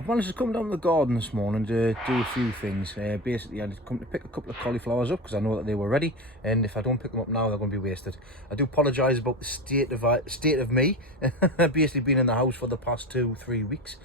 I've managed to come down to the garden this morning to do a few things. Basically, I had to come to pick a couple of cauliflowers up because I know that they were ready, and if I don't pick them up now, they're going to be wasted. I do apologise about the state of me. Basically, been in the house for the past 2-3 weeks.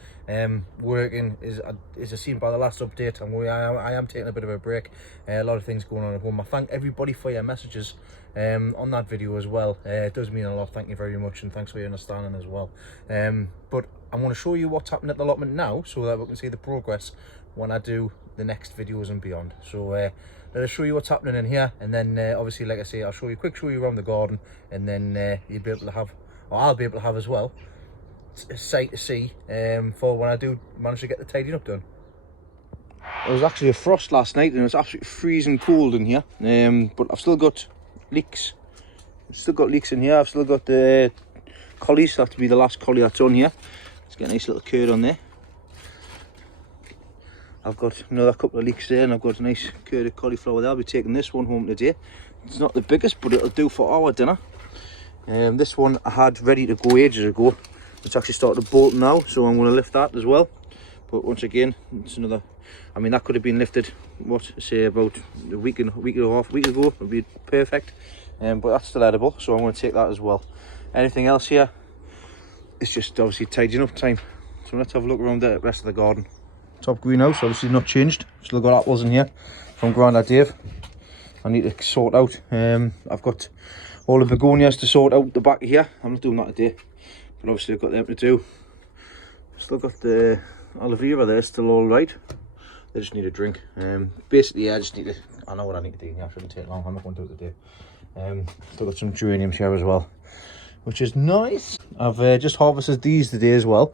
Working is as seen by the last update. I am taking a bit of a break. A lot of things going on at home. I thank everybody for your messages on that video as well. It does mean a lot. Thank you very much, and thanks for your understanding as well. But I want to show you what's happening at the allotment now so that we can see the progress when I do the next videos and beyond. So let us show you what's happening in here, and then obviously, like I say, I'll show you around the garden, and then you'll be able to have, or I'll be able to have as well, a sight to see for when I do manage to get the tidying up done. It was actually a frost last night and it was absolutely freezing cold in here, but I've still got leeks. I've still got leeks in here. I've still got the collies. That to be the last collie that's on here. Let's get a nice little curd on there. I've got another couple of leeks there, and I've got a nice curd of cauliflower there. I'll be taking this one home today. It's not the biggest, but it'll do for our dinner. This one I had ready to go ages ago. It's actually started to bolt now, so I'm going to lift that as well. But once again, it's another, I mean, that could have been lifted, what, say about a week and a half ago. It would be perfect. But that's still edible, so I'm going to take that as well. Anything else here? It's just obviously tidying up time. So let's have a look around the rest of the garden. Top greenhouse, obviously not changed. Still got apples in here from Grandad Dave. I need to sort out. I've got all the begonias to sort out the back of here. I'm not doing that today, but obviously I've got them to do. Still got the aloe vera there, still all right. They just need a drink. Basically, I just need to, I know what I need to do here. I shouldn't take long. I'm not going to do it today. Still got some geraniums here as well, which is nice. I've just harvested these today as well.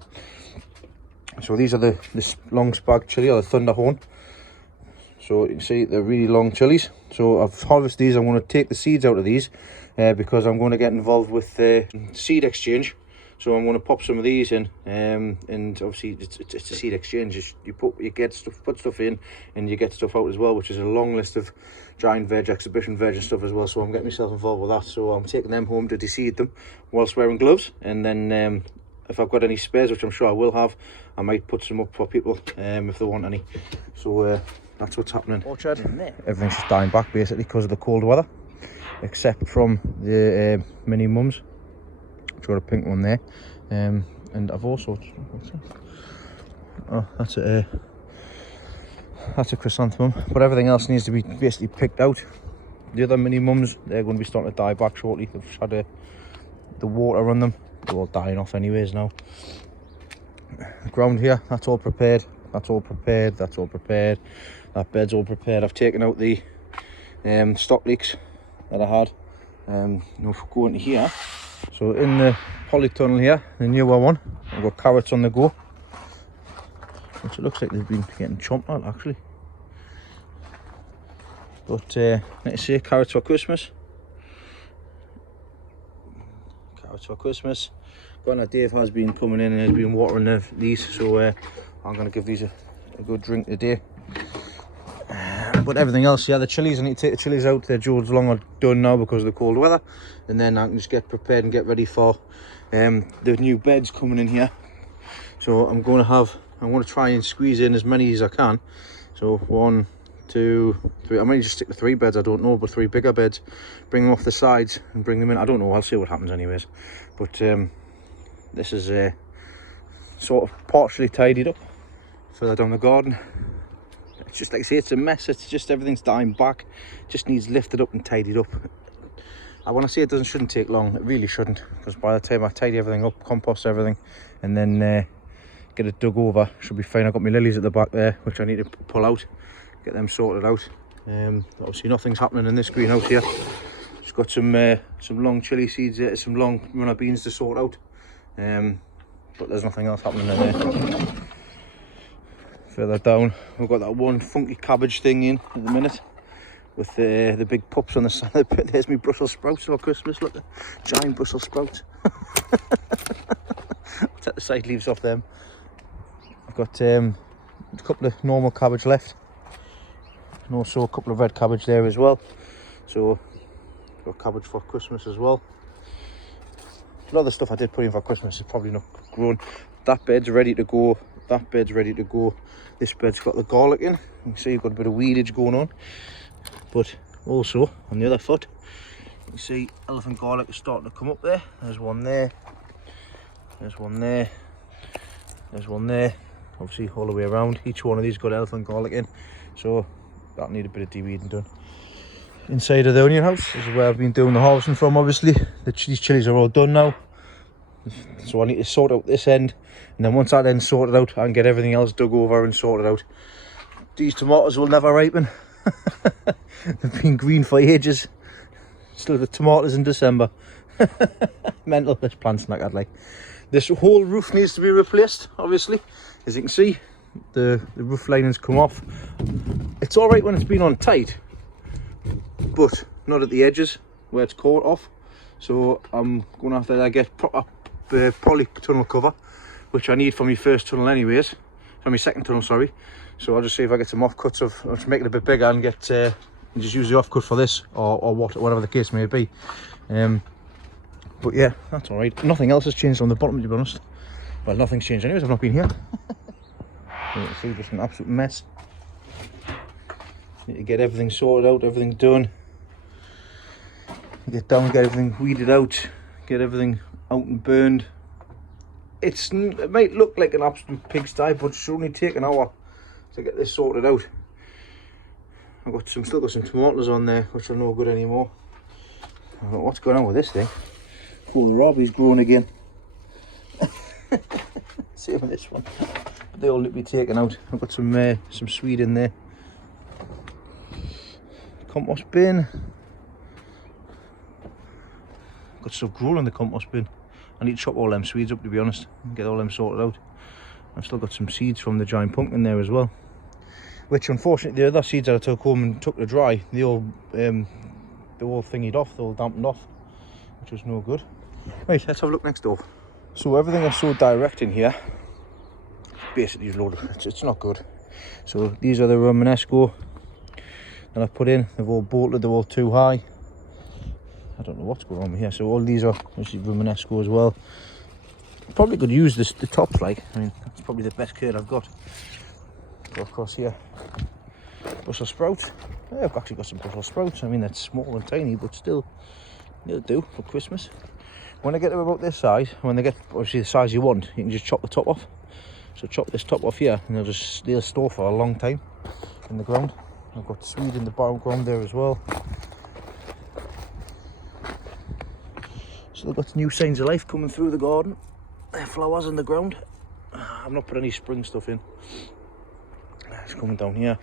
So these are the long spag chili, or the Thunderhorn. So you can see they're really long chilies. So I've harvested these. I'm going to take the seeds out of these because I'm going to get involved with the seed exchange. So I'm going to pop some of these in, and obviously it's a seed exchange. You get stuff, put stuff in, and you get stuff out as well, which is a long list of giant veg, exhibition veg and stuff as well. So I'm getting myself involved with that. So I'm taking them home to deseed them whilst wearing gloves, and then if I've got any spares, which I'm sure I will have, I might put some up for people if they want any. So that's what's happening. Orchard, everything's just dying back basically because of the cold weather, except from the mini mums. Got a pink one there, and I've also, oh, that's a chrysanthemum, but everything else needs to be basically picked out. The other mini mums, they're going to be starting to die back shortly. They've had the water on them. They're all dying off anyways now. The ground here, that's all prepared. That's all prepared. That's all prepared. That bed's all prepared. I've taken out the stock leeks that I had. Now if we go into here, so in the polytunnel here, the newer one, I've got carrots on the go, which it looks like they've been getting chomped at actually. But let's say carrots for Christmas. Carrots for Christmas. Grandad Dave has been coming in and has been watering these, so I'm going to give these a good drink today. But everything else, yeah, the chilies, I need to take the chilies out. They're Joe's long done now because of the cold weather, and then I can just get prepared and get ready for the new beds coming in here. So I'm going to try and squeeze in as many as I can. So 1, 2, 3, I might just stick to 3 beds, I don't know, but 3 bigger beds, bring them off the sides and bring them in. I don't know, I'll see what happens anyways. But this is sort of partially tidied up further down the garden. It's just like I say, it's a mess. It's just everything's dying back. It just needs lifted up and tidied up. I want to say it shouldn't take long. It really shouldn't, because by the time I tidy everything up, compost everything, and then get it dug over, should be fine. I've got my lilies at the back there, which I need to pull out, get them sorted out. Obviously nothing's happening in this greenhouse here. Just got some long chili seeds there, some long runner beans to sort out, but there's nothing else happening in there. Further down, we've got that one funky cabbage thing in at the minute, with the big pups on the side. There's my Brussels sprouts for Christmas. Look, the giant Brussels sprouts. Take the side leaves off them. I've got a couple of normal cabbage left, and also a couple of red cabbage there as well. So got cabbage for Christmas as well. A lot of the stuff I did put in for Christmas is probably not grown. That bed's ready to go that bed's ready to go. This bed's got the garlic in. You can see you've got a bit of weedage going on. But also on the other foot, you see elephant garlic is starting to come up there. There's one there. There's one there. There's one there. Obviously all the way around. Each one of these got elephant garlic in. So that'll need a bit of de-weeding done. Inside of the onion house, this is where I've been doing the harvesting from, obviously. These chilies are all done now. So I need to sort out this end. And then once that end's sorted out, I can get everything else dug over and sorted out. These tomatoes will never ripen. They've been green for ages. Still the tomatoes in December. Mental, this plant's not that like. This whole roof needs to be replaced, obviously. As you can see, the roof lining's come off. It's all right when it's been on tight, but not at the edges where it's caught off. So I'm going to have to get proper poly tunnel cover, which I need for my first tunnel anyways, for my second tunnel, sorry. So I'll just see if I get some offcuts of, I'll just make it a bit bigger and get and just use the offcut for this, or whatever the case may be. But yeah, that's all right. Nothing else has changed on the bottom, to be honest. Well, nothing's changed anyways, I've not been here. You can see just an absolute mess. Need to get everything sorted out, everything done. Get down, get everything weeded out, get everything out and burned. It might look like an absolute pigsty, but it should only take an hour to get this sorted out. I've still got some tomatoes on there, which are no good anymore. I don't know what's going on with this thing. Cool, the Robbie's growing again. Same with this one. They all need to be taken out. I've got some Swede in there. Compost bin. Got stuff growing in the compost bin. I need to chop all them Swedes up, to be honest, and get all them sorted out. I've still got some seeds from the giant pumpkin there as well, which unfortunately the other seeds that I took home and took to dry, they all thingied off, they all dampened off, which was no good. Right, let's have a look next door. So everything is so direct in here, basically loaded. It's not good. So these are the Romanesco that I've put in. They've all bolted, they're all too high. I don't know what's going on here. So all these are obviously Romanesco as well. Probably could use the tops, like, I mean, that's probably the best kit I've got. Go across here. Brussels sprout. Yeah, I've actually got some Brussels sprouts. I mean, that's small and tiny, but still, they'll do for Christmas. When they get to about this size, when they get obviously the size you want, you can just chop the top off. So chop this top off here, and they'll store for a long time in the ground. I've got Swede in the background there as well. So they've got new signs of life coming through the garden. Flowers in the ground. I've not put any spring stuff in. It's coming down here.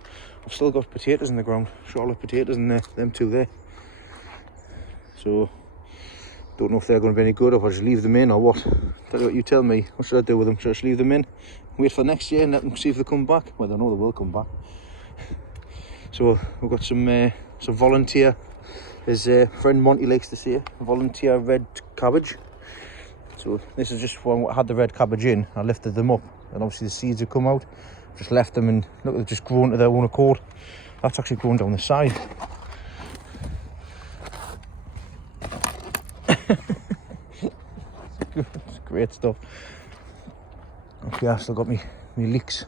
I've still got potatoes in the ground, Charlotte potatoes in there, them two there. So don't know if they're going to be any good, or if I just leave them in or what. Tell you what, you tell me. What should I do with them? Should I just leave them in, wait for next year and let them see if they come back? Well, I know they will come back. So we've got some volunteer, as friend Monty likes to say, volunteer red cabbage. So this is just when I had the red cabbage in, I lifted them up, and obviously the seeds have come out. Just left them, and look, they've just grown to their own accord. That's actually grown down the side. It's great stuff. Okay, I've still got me leeks,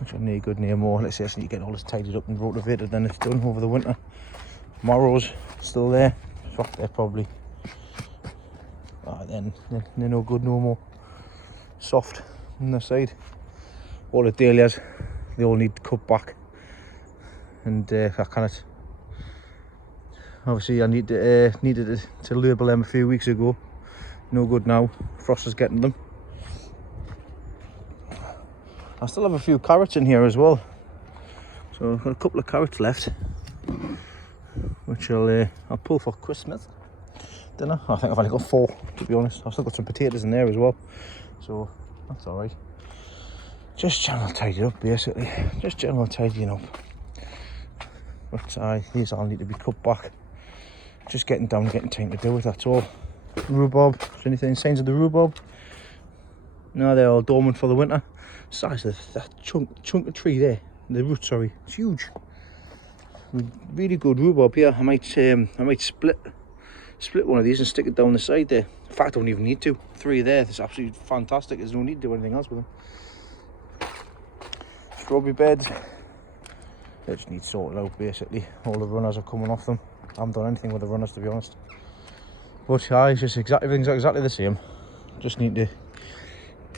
which are no good no more. Let's say I need to get all this tidied up and rotivated, then it's done over the winter. Morrows still there. Fuck, they're probably then they're no good no more. Soft on the side. All the dahlias, they all need cut back, and I cannot. Obviously, I needed to label them a few weeks ago. No good now. Frost is getting them. I still have a few carrots in here as well. So I've got a couple of carrots left, which I'll pull for Christmas dinner. I think I've only got 4, to be honest. I've still got some potatoes in there as well, so that's all right. Just general tidy up, basically. Just general tidying up. But these all need to be cut back. Just getting down, getting time to do it, that's all. Rhubarb, is anything signs of the rhubarb? No, they're all dormant for the winter. Size of that chunk of tree there, the root, sorry, it's huge. Really good rhubarb here. I might split split one of these and stick it down the side there. In fact, I don't even need to. 3 there, it's absolutely fantastic. There's no need to do anything else with them. Strawberry beds, they just need sorted out basically. All the runners are coming off them. I haven't done anything with the runners, to be honest. But yeah, it's just everything's exactly the same. Just need to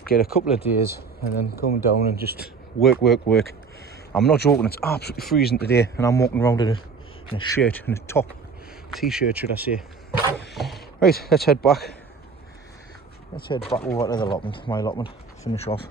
get a couple of days and then come down and just work. I'm not joking, it's absolutely freezing today and I'm walking around in a shirt, in a top, t-shirt should I say. Right, let's head back. Let's head back over to the allotment, my allotment, finish off.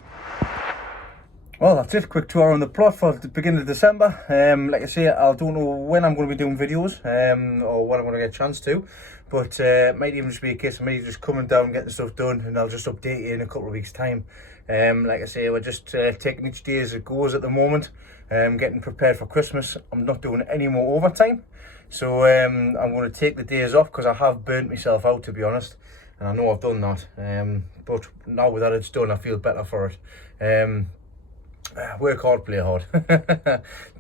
Well, that's it, quick tour on the plot for the beginning of December. Like I say, I don't know when I'm going to be doing videos, or when I'm going to get a chance to, but it might even just be a case of me just coming down, getting stuff done, and I'll just update you in a couple of weeks' time. Like I say, we're just taking each day as it goes at the moment, getting prepared for Christmas. I'm not doing any more overtime, so I'm going to take the days off because I have burnt myself out, to be honest, and I know I've done that, but now that it's done, I feel better for it. Work hard, play hard.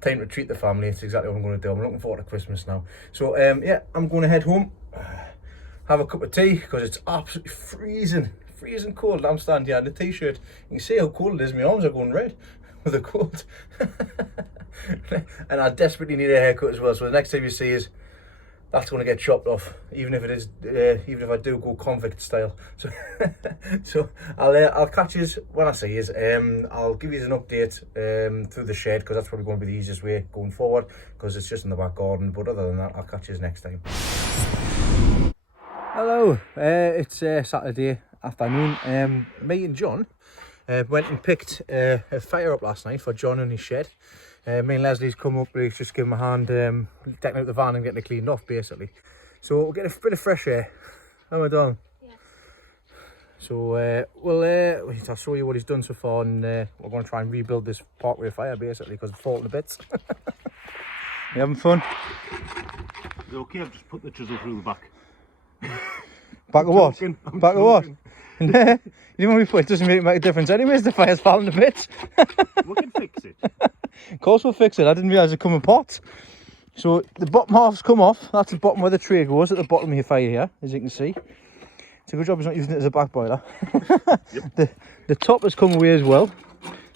Time to treat the family. It's exactly what I'm going to do. I'm looking forward to Christmas now. So yeah, I'm going to head home, have a cup of tea because it's absolutely freezing cold. I'm standing here in a t-shirt. You can see how cold it is. My arms are going red with the cold. And I desperately need a haircut as well. So the next time you see is, that's going to get chopped off, even if it is, even if I do go convict style. So, so I'll catch you when I see you. I'll give you an update through the shed because that's probably going to be the easiest way going forward because it's just in the back garden. But other than that, I'll catch you next time. Hello, it's Saturday afternoon. Me and John went and picked a fire up last night for John in his shed. Me and Leslie's come up, he's just given him a hand decking out the van and getting it cleaned off basically. So we'll get a bit of fresh air. How am I doing? Yeah. So I'll show you what he's done so far, and we're going to try and rebuild this Parkray fire basically because it's falling to bits. You having fun? Is it okay? I've just put the chisel through the back. Back of what? Back of what? You know, it doesn't make a difference anyways, the fire's falling to bits. We can fix it. Of course we'll fix it. I didn't realise it'd come apart. So the bottom half's come off. That's the bottom where the tray goes, at the bottom of your fire here, as you can see. It's a good job he's not using it as a back boiler. Yep. The top has come away as well.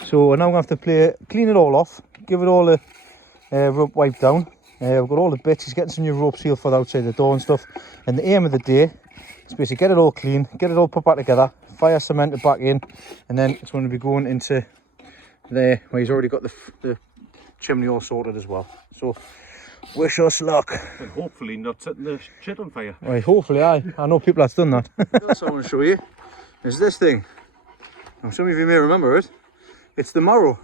So we're now going to have to clean it all off, give it all a rope wipe down. We've got all the bits. He's getting some new rope seal for the outside the door and stuff. And the aim of the day is basically get it all clean, get it all put back together, fire cement it back in, and then it's going to be going into there where he's already got the chimney all sorted as well. So wish us luck. And hopefully not setting the shit on fire. Right, hopefully. I know people that's done that. What else I want to show you is this thing. Now some of you may remember it. It's the marrow,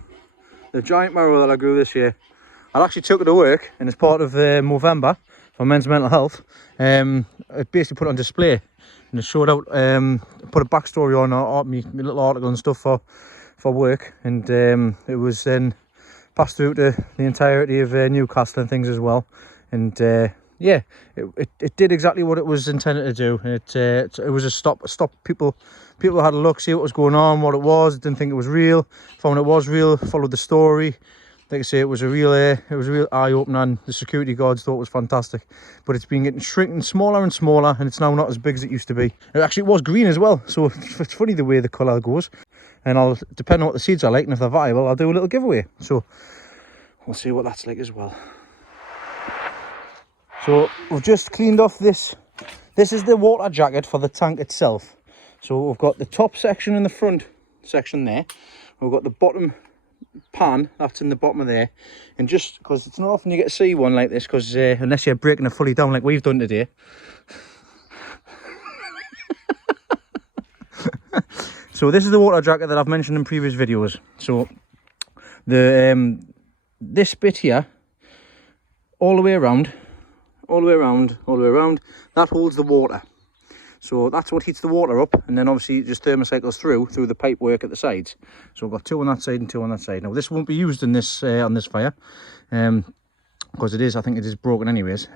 the giant marrow that I grew this year. I actually took it to work, and as part of Movember for Men's Mental Health, I basically put it on display and it showed out, put a backstory on my little article and stuff for work, and it was then passed through to the entirety of Newcastle and things as well. And yeah, it did exactly what it was intended to do. It was a stop people had a look, see what was going on, what it was. Didn't think it was real, found it was real, followed the story. Like I say, it was a real eye opener, and the security guards thought it was fantastic. But it's been getting shrinking smaller and smaller, and it's now not as big as it used to be. It was green as well, so it's funny the way the colour goes. And depending on what the seeds are like and if they're viable, I'll do a little giveaway. So we'll see what that's like as well. So we've just cleaned off this. This is the water jacket for the tank itself. So we've got the top section and the front section there. We've got the bottom pan that's in the bottom of there, and just because it's not often you get to see one like this, because unless you're breaking it fully down like we've done today. So this is the water jacket that I've mentioned in previous videos. So the this bit here, all the way around, that holds the water. So that's what heats the water up, and then obviously it just thermocycles through the pipe work at the sides. So we've got 2 on that side and 2 on that side. Now this won't be used in this on this fire, because I think it is broken anyways,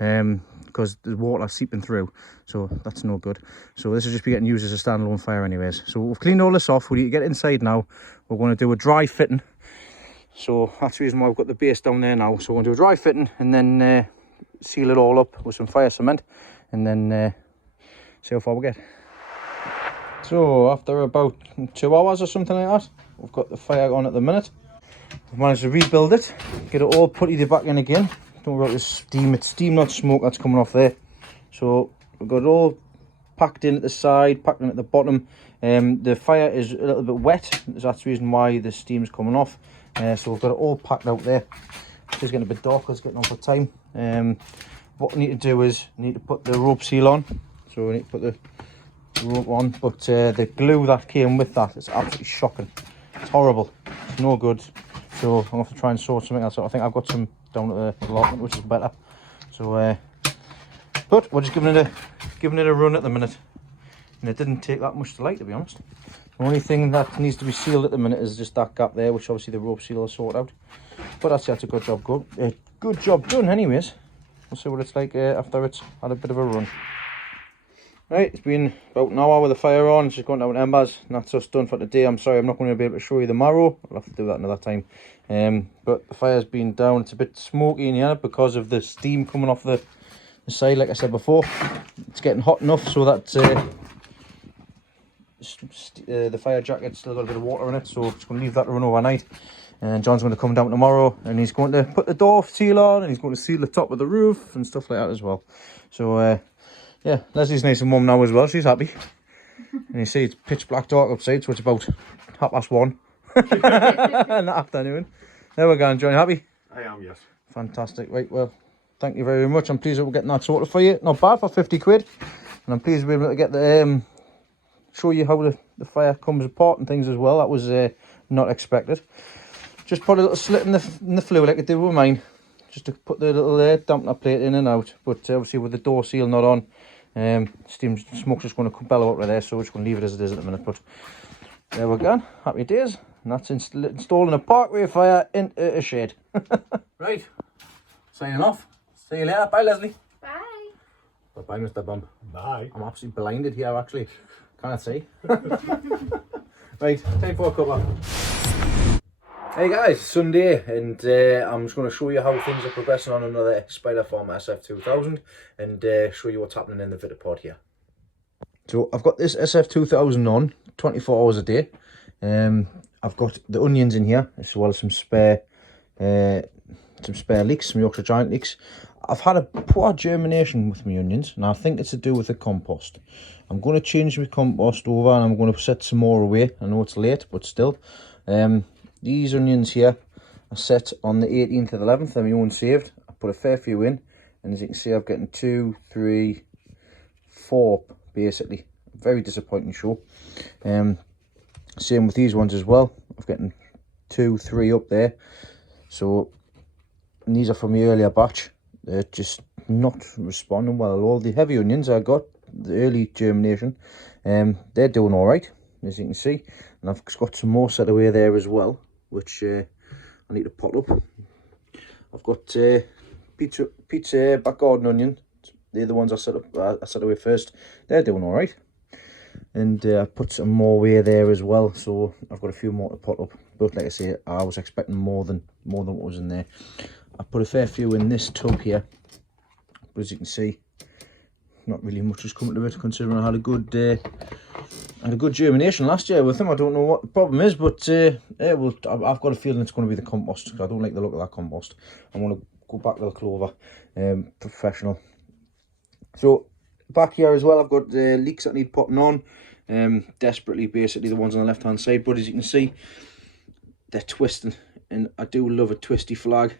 because the water seeping through, so that's no good. So this will just be getting used as a standalone fire anyways. So we've cleaned all this off. We need to get inside now. We're going to do a dry fitting. So that's the reason why we've got the base down there now. So we're going to do a dry fitting and then seal it all up with some fire cement, and then see how far we get. So after about 2 hours or something like that, we've got the fire on at the minute. We've managed to rebuild it, get it all puttied back in again. Don't worry about the steam, it's steam not smoke that's coming off there. So we've got it all packed in at the side, packed in at the bottom. The fire is a little bit wet, so that's the reason why the steam's coming off. So we've got it all packed out there. It's getting a bit darker, it's getting on for time. What we need to do is we need to put the rope seal on. So we need to put the rope on, but the glue that came with that is absolutely shocking. It's horrible, it's no good. So I'm going to have to try and sort something else out. I think I've got some down at the allotment, which is better. So, but we're just giving it a run at the minute. And it didn't take that much to light, to be honest. The only thing that needs to be sealed at the minute is just that gap there, which obviously the rope seal will sort out. But that's a good job good job done anyways. We'll see what it's like after it's had a bit of a run. Right, it's been about an hour with the fire on. It's just gone down embers, and that's us done for today. I'm sorry I'm not going to be able to show you the marrow. I'll have to do that another time. But the fire's been down. It's a bit smoky in here because of the steam coming off the side, like I said before. It's getting hot enough so that the fire jacket's still got a bit of water in it, so I'm just going to leave that to run overnight. And John's going to come down tomorrow and he's going to put the door seal on, and he's going to seal the top of the roof and stuff like that as well. So yeah, Leslie's nice and warm now as well. She's happy. And you see it's pitch black dark outside, so it's about 1:30 in the afternoon. There we go, John. You happy? I am, yes. Fantastic. Right, well, thank you very much. I'm pleased that we're getting that sorted for you. Not bad for 50 quid. And I'm pleased to be able to get the show you how the fire comes apart and things as well. That was not expected. Just put a little slit in the flue like I did with mine, just to put the little dampener plate in and out. But obviously with the door seal not on, smoke's just going to bellow out of there, so we're just going to leave it as it is at the minute. But there we go, happy days. And that's installing a Parkray fire into a shed. Right, signing off. See you later. Bye, Leslie. Bye. Bye, Mr. Bump. Bye. I'm absolutely blinded here, actually. Can't see. Right, time for a cuppa. Hey guys, Sunday, and I'm just going to show you how things are progressing on another Spider Farm SF2000 and show you what's happening in the Vitapod here. So I've got this SF2000 on 24 hours a day. I've got the onions in here as well as some spare leeks, some Yorkshire Giant leeks. I've had a poor germination with my onions, and I think it's to do with the compost. I'm going to change my compost over and I'm going to set some more away. I know it's late, but still. These onions here are set on the 18th of the 11th, they're my own saved. I put a fair few in, and as you can see I've gotten 2, 3, 4 basically. Very disappointing show. Same with these ones as well. I've gotten 2, 3 up there. So, and these are from the earlier batch. They're just not responding well at all. The heavy onions I got, the early germination, they're doing alright, as you can see. And I've got some more set away there as well, which I need to pot up. I've got pizza back garden onion. They're the ones I set away first. They're doing all right. And I put some more away there as well, so I've got a few more to pot up. But like I say, I was expecting more than what was in there. I put a fair few in this tub here, but as you can see, not really much has come to it, considering I had a good germination last year with them. I don't know what the problem is, but yeah, well, I've got a feeling it's going to be the compost, because I don't like the look of that compost. I want to go back to the clover, professional. So back here as well, I've got leeks that need popping on, desperately, basically the ones on the left hand side. But as you can see, they're twisting, and I do love a twisty flag.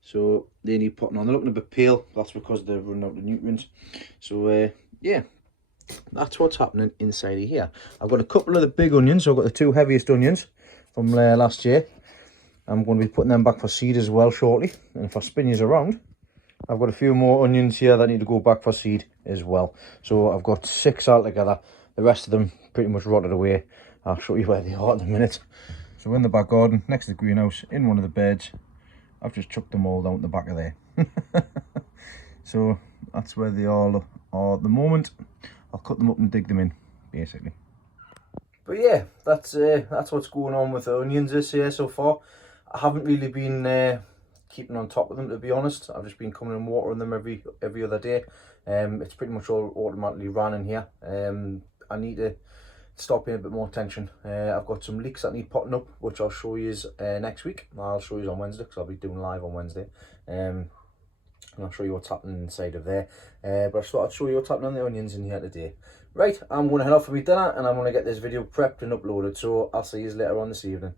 So they need potting on. They're looking a bit pale. That's because they're running out of nutrients. So yeah, that's what's happening inside of here. I've got a couple of the big onions. So I've got the 2 heaviest onions from last year. I'm going to be putting them back for seed as well shortly. And if I spin you around, I've got a few more onions here that need to go back for seed as well. So I've got 6 altogether. The rest of them pretty much rotted away. I'll show you where they are in a minute. So in the back garden, next to the greenhouse, in one of the beds, I've just chucked them all down the back of there. So that's where they all are at the moment. I'll cut them up and dig them in, basically. But yeah, that's what's going on with the onions this year so far. I haven't really been keeping on top of them, to be honest. I've just been coming and watering them every other day. It's pretty much all automatically ran in here. I need to stop paying a bit more attention. I've got some leeks that need potting up, which I'll show you next week. I'll show you on Wednesday, because I'll be doing live on Wednesday. And I'll show you what's happening inside of there. But I just thought I'd show you what's happening on the onions in here today. Right, I'm going to head off for my dinner, and I'm going to get this video prepped and uploaded. So I'll see you later on this evening.